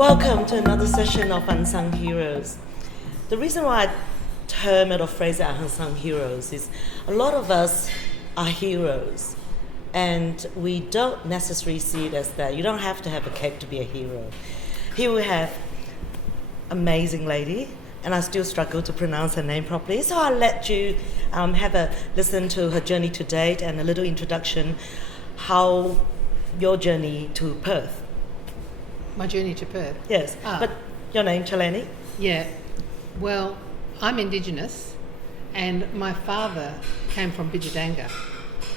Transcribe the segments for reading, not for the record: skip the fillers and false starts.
Welcome to another session of Unsung Heroes. The reason why I term it or phrase it Unsung Heroes is a lot of us are heroes and we don't necessarily see it as that. You don't have to have a cape to be a hero. Here we have amazing lady, and I still struggle to pronounce her name properly, so I'll let you have a listen to her journey to date and a little introduction, how your journey to Perth. My journey to Perth? Yes, but your name, Chelinay? Yeah, well, I'm Indigenous and my father came from Bijadanga.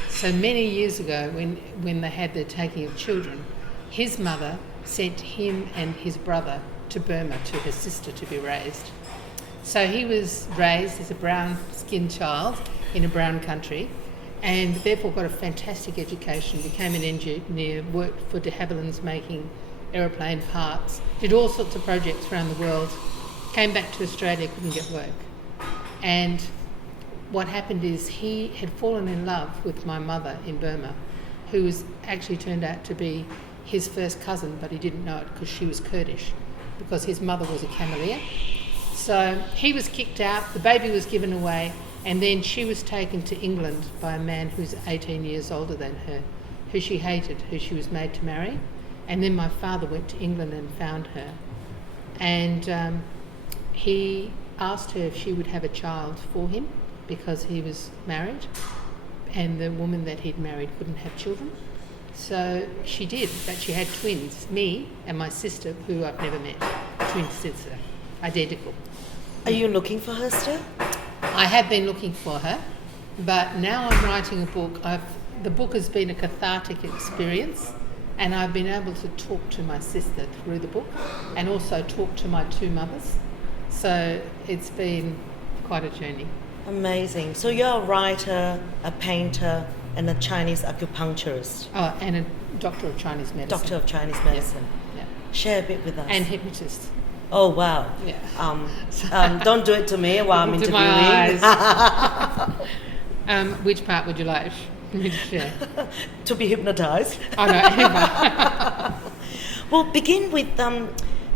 So many years ago when they had their taking of children, his mother sent him and his brother to Burma to her sister to be raised. So he was raised as a brown-skinned child in a brown country and therefore got a fantastic education, became an engineer, worked for de Havilland's making aeroplane parts, did all sorts of projects around the world, came back to Australia, couldn't get work. And what happened is he had fallen in love with my mother in Burma, who was actually turned out to be his first cousin, but he didn't know it because she was Kurdish, because his mother was a Cameleer. So he was kicked out, the baby was given away, and then she was taken to England by a man who's 18 years older than her, who she hated, who she was made to marry. And then my father went to England and found her. And he asked her if she would have a child for him because he was married and the woman that he'd married couldn't have children. So she did, but she had twins, me and my sister, who I've never met, twin sister, identical. Are you looking for her still? I have been looking for her, but now I'm writing a book. The book has been a cathartic experience, and I've been able to talk to my sister through the book and also talk to my two mothers. So it's been quite a journey. Amazing. So you're a writer, a painter, and a Chinese acupuncturist. Oh, and a doctor of Chinese medicine. Doctor of Chinese medicine. Yeah. Share a bit with us. And hypnotist. Oh, wow. Yeah. Don't do it to me while I'm Into interviewing. my eyes. Which part would you like me to share? To be hypnotized. Oh, no. We'll begin with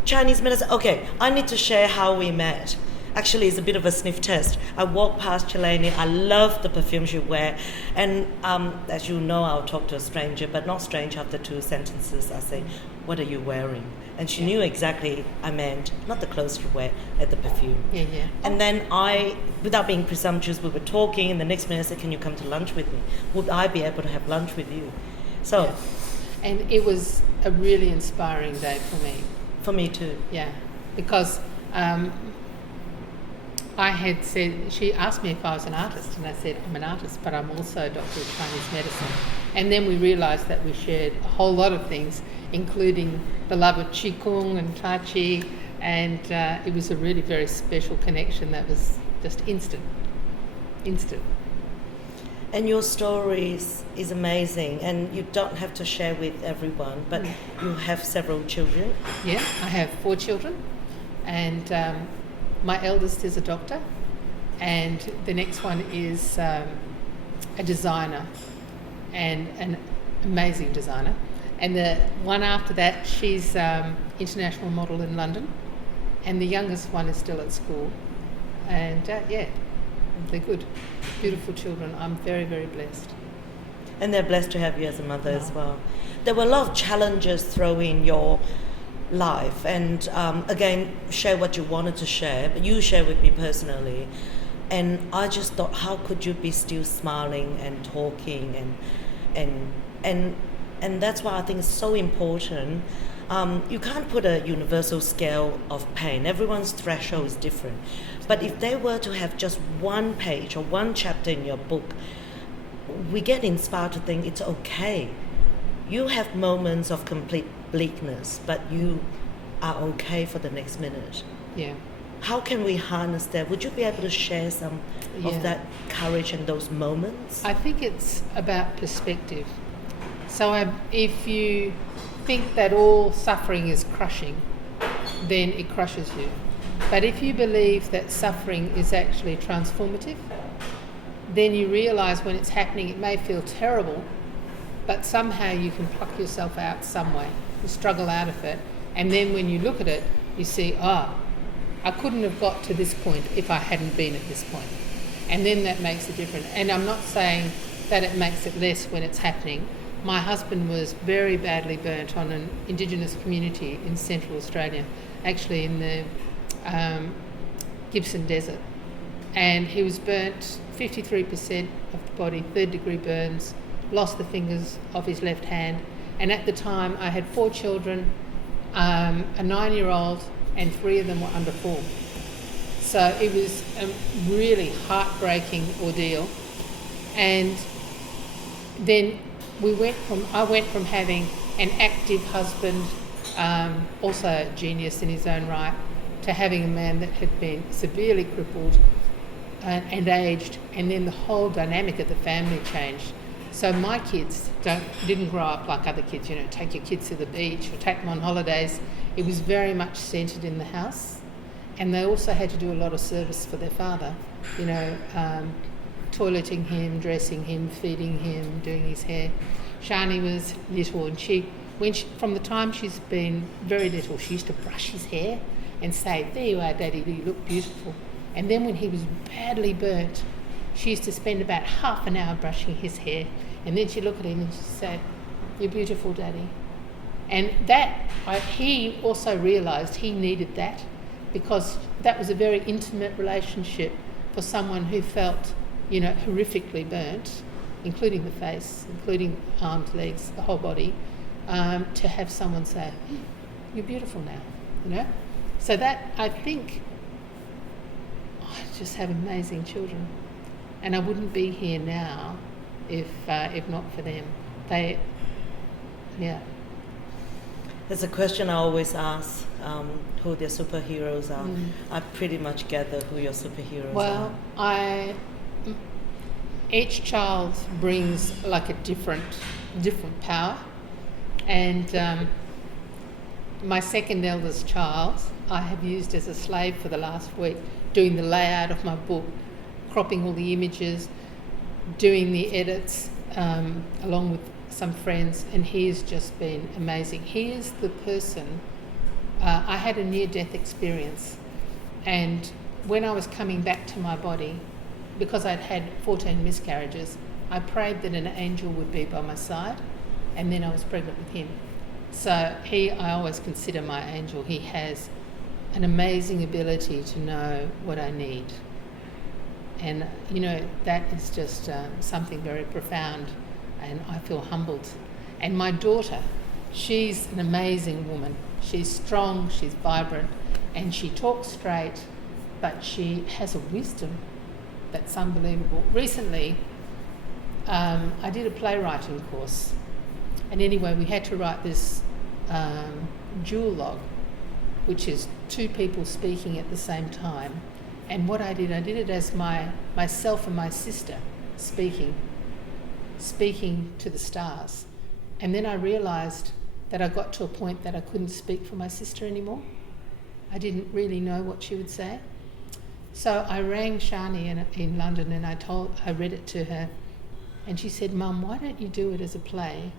Chinese medicine. Okay, I need to share how we met. Actually, it's a bit of a sniff test. I walked past Chelinay. I love the perfume she wears. And as you know, I'll talk to a stranger, but not strange after 2 sentences. I say, what are you wearing? And she knew exactly I meant not the clothes you wear, at the perfume. Yeah. And then I, without being presumptuous, we were talking, and the next minute I said, can you come to lunch with me? Would I be able to have lunch with you? So, yeah. And it was a really inspiring day for me. For me too. Yeah, because I had said, she asked me if I was an artist, and I said, I'm an artist, but I'm also a doctor of Chinese medicine. And then we realised that we shared a whole lot of things, including the love of Qigong and Tai Chi, and it was a really very special connection that was just instant. And your stories is amazing, and you don't have to share with everyone, but you have several children. Yeah, I have 4 children, and my eldest is a doctor, and the next one is a designer, and an amazing designer. And the one after that, she's international model in London, and the youngest one is still at school. And they're good, beautiful children. I'm very, very blessed. And they're blessed to have you as a mother as well. There were a lot of challenges thrown in your life, and again, share what you wanted to share, but you share with me personally. And I just thought, how could you be still smiling and talking and that's why I think it's so important. You can't put a universal scale of pain. Everyone's threshold is different. But if they were to have just one page or one chapter in your book, we get inspired to think it's okay. You have moments of complete bleakness, but you are okay for the next minute. Yeah. How can we harness that? Would you be able to share some of that courage in those moments? I think it's about perspective. So if you think that all suffering is crushing, then it crushes you. But if you believe that suffering is actually transformative, then you realise when it's happening it may feel terrible, but somehow you can pluck yourself out some way. You struggle out of it, And then when you look at it, you see, I couldn't have got to this point if I hadn't been at this point. And then that makes a difference. And I'm not saying that it makes it less when it's happening. My husband was very badly burnt on an Indigenous community in Central Australia, actually in the Gibson Desert. And he was burnt 53% of the body, 3rd-degree burns, lost the fingers of his left hand. And at the time, I had 4 children, a 9-year-old, and 3 of them were under 4. So it was a really heartbreaking ordeal. And then I went from having an active husband, also a genius in his own right, to having a man that had been severely crippled and aged, and then the whole dynamic of the family changed. So my kids didn't grow up like other kids, take your kids to the beach or take them on holidays. It was very much centred in the house, and they also had to do a lot of service for their father, toileting him, dressing him, feeding him, doing his hair. Shani was little, and from the time she's been very little, she used to brush his hair and say, "There you are, Daddy, you look beautiful." And then when he was badly burnt, she used to spend about half an hour brushing his hair, and then she'd look at him and she'd say, "You're beautiful, Daddy." And he also realised he needed that, because that was a very intimate relationship for someone who felt, horrifically burnt, including the face, including arms, legs, the whole body, to have someone say, "You're beautiful now," So that, I think, I just have amazing children. And I wouldn't be here now if not for them. There's a question I always ask, who their superheroes are. I pretty much gather who your superheroes are. Well, each child brings like a different power. And my second eldest child, I have used as a slave for the last week, doing the layout of my book, cropping all the images, doing the edits, along with some friends, and he has just been amazing. He is the person, I had a near-death experience, and when I was coming back to my body, because I'd had 14 miscarriages, I prayed that an angel would be by my side, and then I was pregnant with him. So I always consider my angel. He has an amazing ability to know what I need. And, that is just something very profound, and I feel humbled. And my daughter, she's an amazing woman. She's strong, she's vibrant, and she talks straight, but she has a wisdom that's unbelievable. Recently, I did a playwriting course, and anyway, we had to write this duologue, which is 2 people speaking at the same time. And what I did it as myself and my sister speaking to the stars. And then I realised that I got to a point that I couldn't speak for my sister anymore. I didn't really know what she would say. So I rang Shani in London, and I read it to her, and she said, "Mum, why don't you do it as a play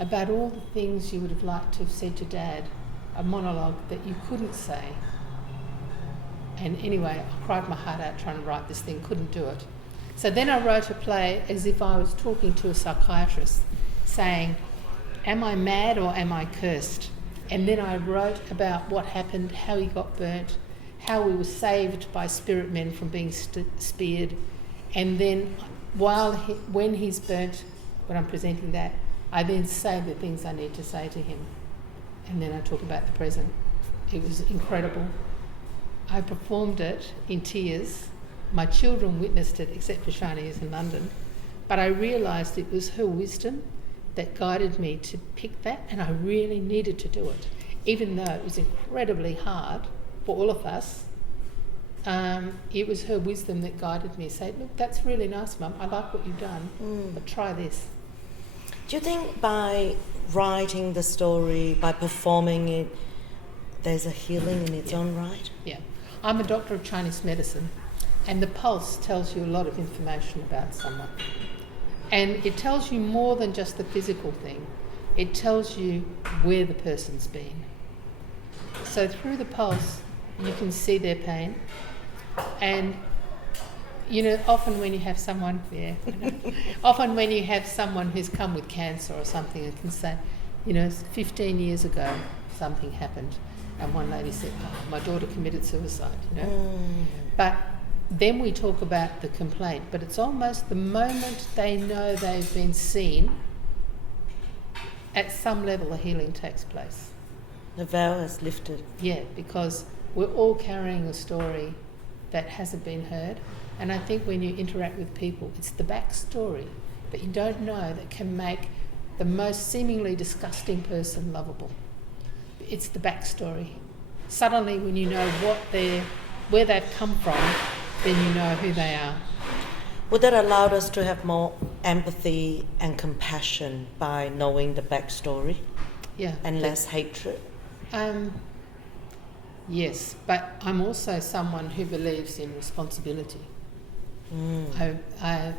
about all the things you would have liked to have said to Dad, a monologue that you couldn't say?" And anyway, I cried my heart out trying to write this thing, couldn't do it. So then I wrote a play as if I was talking to a psychiatrist, saying, "Am I mad or am I cursed?" And then I wrote about what happened, how he got burnt, how we were saved by spirit men from being speared. And then when he's burnt, when I'm presenting that, I then say the things I need to say to him. And then I talk about the present. It was incredible. I performed it in tears. My children witnessed it, except for Shani, who's in London. But I realised it was her wisdom that guided me to pick that, and I really needed to do it. Even though it was incredibly hard for all of us, it was her wisdom that guided me. Say, "Look, that's really nice, Mum. I like what you've done, but try this." Do you think by writing the story, by performing it, there's a healing in its own right? Yeah. I'm a doctor of Chinese medicine, and the pulse tells you a lot of information about someone. And it tells you more than just the physical thing. It tells you where the person's been. So through the pulse, you can see their pain. And, often when you have someone, often when you have someone who's come with cancer or something and can say, 15 years ago something happened, and one lady said, my daughter committed suicide, But then we talk about the complaint, but it's almost the moment they know they've been seen, at some level a healing takes place. The veil is lifted. Yeah, because we're all carrying a story that hasn't been heard. And I think when you interact with people, it's the backstory that you don't know that can make the most seemingly disgusting person lovable. It's the backstory. Suddenly when you know where they've come from, then you know who they are. Would that allow us to have more empathy and compassion by knowing the backstory? Yeah. And less hatred? Yes, but I'm also someone who believes in responsibility. I'm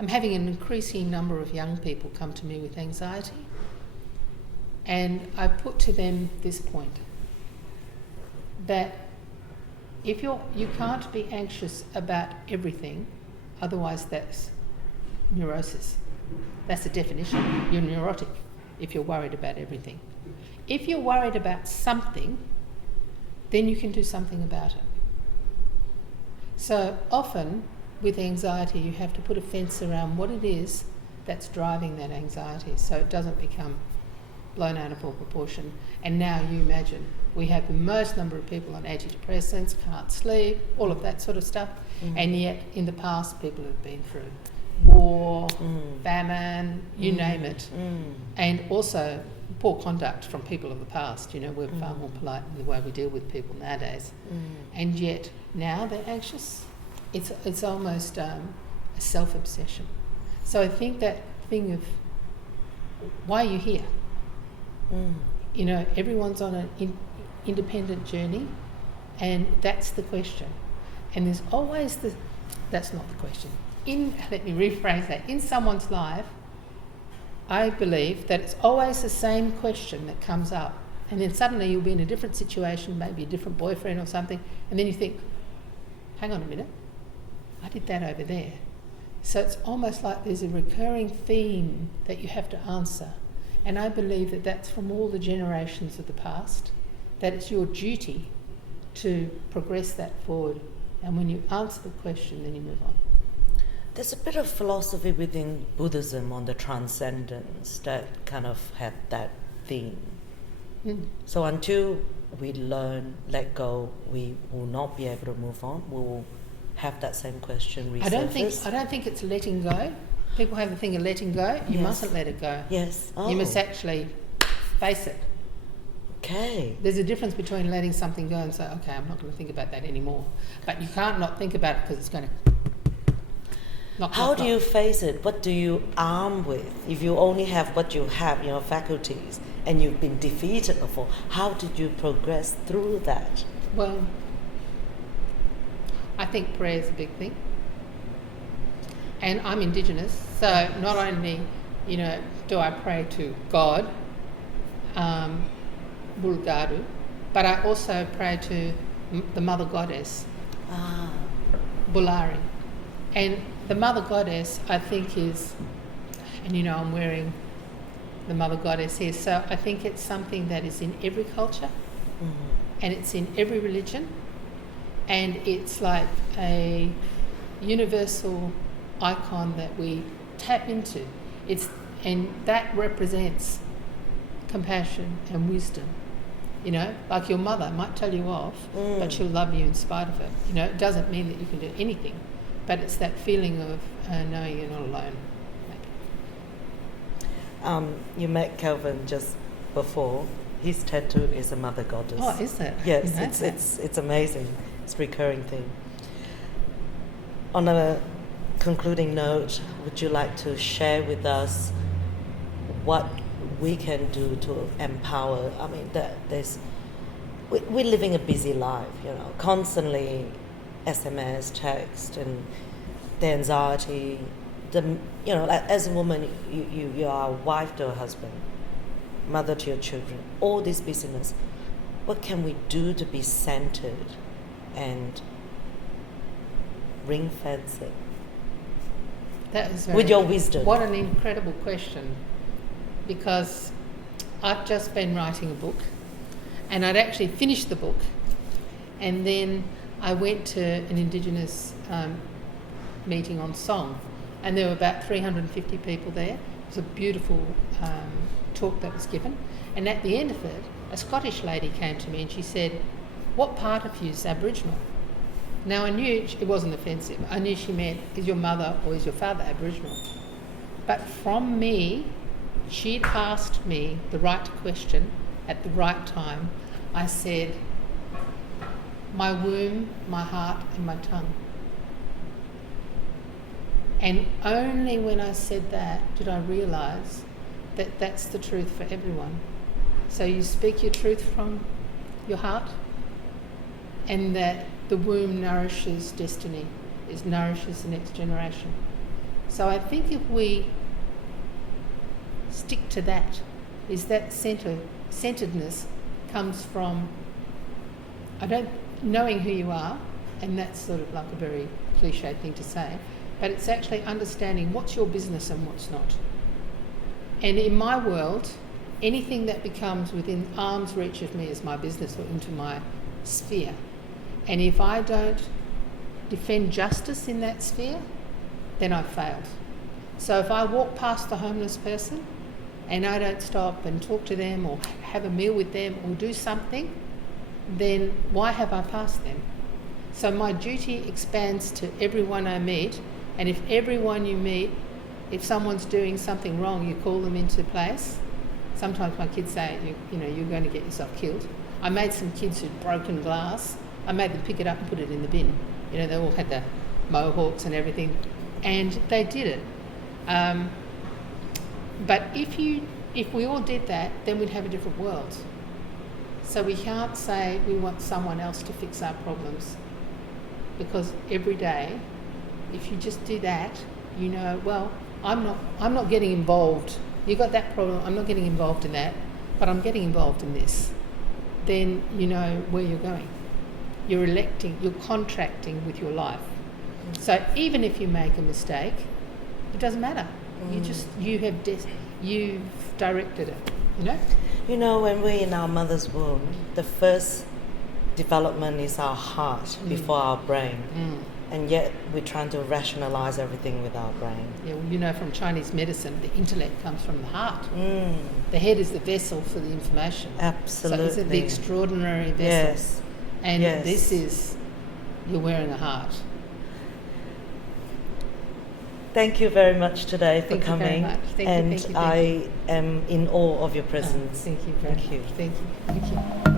having an increasing number of young people come to me with anxiety, and I put to them this point, that if you can't be anxious about everything, otherwise that's neurosis. That's the definition. You're neurotic if you're worried about everything. If you're worried about something, then you can do something about it. So often with anxiety you have to put a fence around what it is that's driving that anxiety so it doesn't become blown out of all proportion. And now you imagine we have the most number of people on antidepressants, can't sleep, all of that sort of stuff. And yet in the past people have been through war, famine, you name it. And also poor conduct from people of the past. We're far more polite in the way we deal with people nowadays. And yet now they're anxious. It's almost a self-obsession. So I think that thing of why are you here? Everyone's on an independent journey, and that's the question. And there's always that's not the question. Let me rephrase that. In someone's life, I believe that it's always the same question that comes up. And then suddenly you'll be in a different situation, maybe a different boyfriend or something, and then you think, hang on a minute, I did that over there. So it's almost like there's a recurring theme that you have to answer. And I believe that that's from all the generations of the past, that it's your duty to progress that forward. And when you answer the question, then you move on. There's a bit of philosophy within Buddhism on the transcendence that kind of had that theme. So until we learn, let go, we will not be able to move on. We will have that same question resurface. I don't think it's letting go. People have the thing of letting go. You mustn't let it go. Yes. You must actually face it. Okay. There's a difference between letting something go and say, okay, I'm not going to think about that anymore. But you can't not think about it because it's going to How do you face it? What do you arm with? If you only have what you have, your faculties, and you've been defeated before, how did you progress through that? Well, I think prayer is a big thing. And I'm Indigenous, so not only, do I pray to God, Bulgadu, but I also pray to the Mother Goddess, Bulari. And the Mother Goddess, I think, is, and I'm wearing the Mother Goddess here, so I think it's something that is in every culture, and it's in every religion, and it's like a universal icon that we tap into. And that represents compassion and wisdom. Like your mother might tell you off, but she'll love you in spite of it. It doesn't mean that you can do anything, but it's that feeling of knowing you're not alone. You met Kelvin just before. His tattoo is a Mother Goddess. Oh, is it? Yes, it's amazing. It's a recurring thing. On a concluding note, would you like to share with us what we can do to empower? I mean, we're living a busy life, constantly SMS, text, and the anxiety. As a woman, you are a wife to a husband. mother to your children, all this busyness, what can we do to be centered and ring fence it? That was With your wisdom. What an incredible question, because I've just been writing a book, and I'd actually finished the book, and then I went to an Indigenous meeting on song, and there were about 350 people there. It was a beautiful talk that was given, and at the end of it, a Scottish lady came to me and she said, "What part of you is Aboriginal?" Now I knew it wasn't offensive. I knew she meant, is your mother or is your father Aboriginal? But from me, she'd asked me the right question at the right time. I said, my womb, my heart and my tongue. And only when I said that did I realise that that's the truth for everyone. So you speak your truth from your heart, and that the womb nourishes destiny, it nourishes the next generation. So I think if we stick to that, is that centeredness comes from knowing who you are, and that's sort of like a very cliche thing to say, but it's actually understanding what's your business and what's not. And in my world, anything that becomes within arm's reach of me is my business or into my sphere. And if I don't defend justice in that sphere, then I've failed. So if I walk past the homeless person and I don't stop and talk to them or have a meal with them or do something, then why have I passed them? So my duty expands to everyone I meet, and if everyone you meet, if someone's doing something wrong, you call them into place. Sometimes my kids say, you're going to get yourself killed. I made some kids who'd broken glass. I made them pick it up and put it in the bin. They all had the mohawks and everything, and they did it. But if we all did that, then we'd have a different world. So we can't say we want someone else to fix our problems, because every day, if you just do that, well, I'm not getting involved. You got that problem, I'm not getting involved in that, but I'm getting involved in this. Then you know where you're going. You're contracting with your life. So even if you make a mistake, it doesn't matter. You've directed it, When we're in our mother's womb, the first development is our heart before our brain. And yet we're trying to rationalize everything with our brain. Yeah, well, from Chinese medicine, the intellect comes from the heart. The head is the vessel for the information. Absolutely. So it's the extraordinary vessel. Yes. And this is, you're wearing a heart. Thank you very much today for coming. Thank you very much. Thank you. I am in awe of your presence. Thank you very much. Thank you.